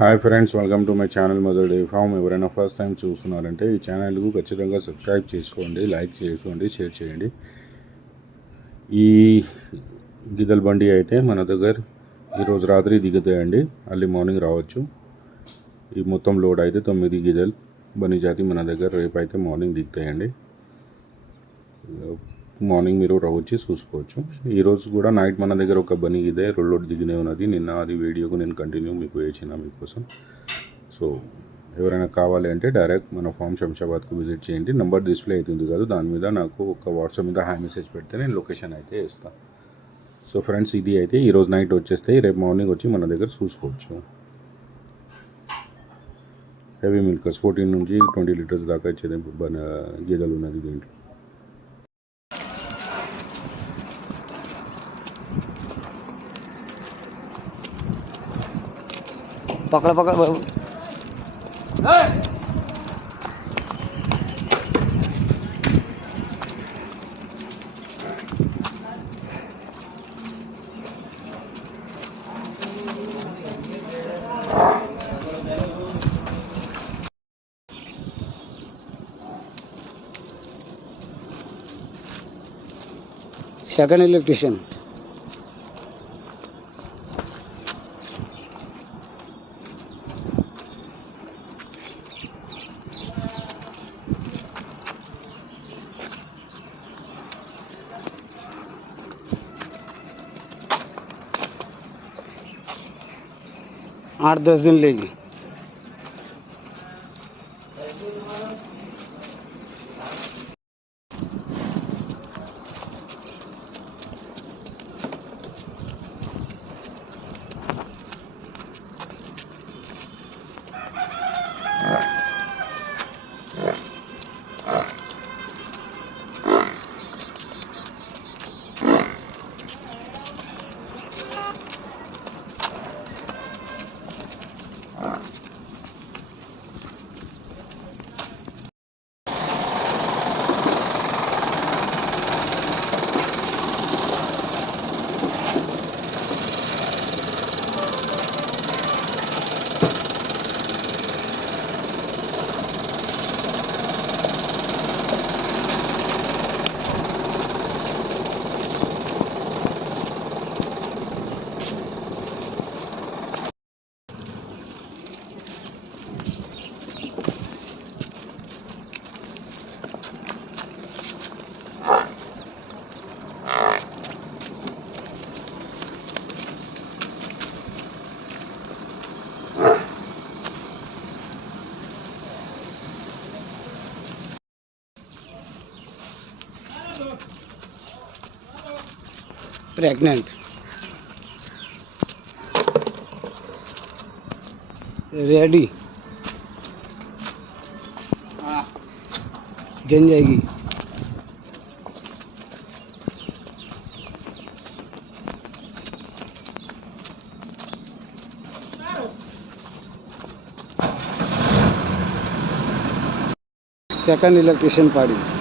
Hi friends, welcome to my channel mother dairy farm. ఎవరైనా first time చూస్తున్నారంటే ఈ ఛానల్కు ఖచ్చితంగా సబ్స్క్రైబ్ చేసుకోండి, లైక్ చేసుకోండి, షేర్ చేయండి. ఈ గిద్దల బండి అయితే మన దగ్గర ఈరోజు రాత్రి దిగుతాయండి, అర్లీ మార్నింగ్ రావచ్చు. ఈ మొత్తం లోడ్ అయితే 9 గిద్దలు బనీ జాతి మన దగ్గర రేపు అయితే మార్నింగ్ దిగుతాయండి. మార్నింగ్ మీరు వచ్చి చూసుకోవచ్చు. ఈరోజు కూడా నైట్ మన దగ్గర ఒక బనీ గిదే రోడ్ దిగినే ఉన్నది. నిన్న అది వీడియోకు నేను కంటిన్యూ మీకు వేసిన మీకోసం. సో ఎవరైనా కావాలి అంటే డైరెక్ట్ మన ఫామ్ శంషాబాద్కు విజిట్ చేయండి. నెంబర్ డిస్ప్లే అవుతుంది కదా, దాని మీద నాకు ఒక వాట్సాప్ మీద హాయ్ మెసేజ్ పెడితే నేను లొకేషన్ అయితే ఇస్తాను. సో ఫ్రెండ్స్, ఇది అయితే ఈరోజు నైట్ వచ్చేస్తాయి, రేపు మార్నింగ్ వచ్చి మన దగ్గర చూసుకోవచ్చు. హెవీ మిల్కర్స్ 14 నుంచి 20 లీటర్స్ దాకా ఇచ్చేది గేదెలు ఉన్నది దీంట్లో. पकड़ पकड़ सेकंड इलेक्ट्रिशियन 8-10 दिन लेगी। प्रेग्नेंट रेडी जन जाएगी। Second electrician party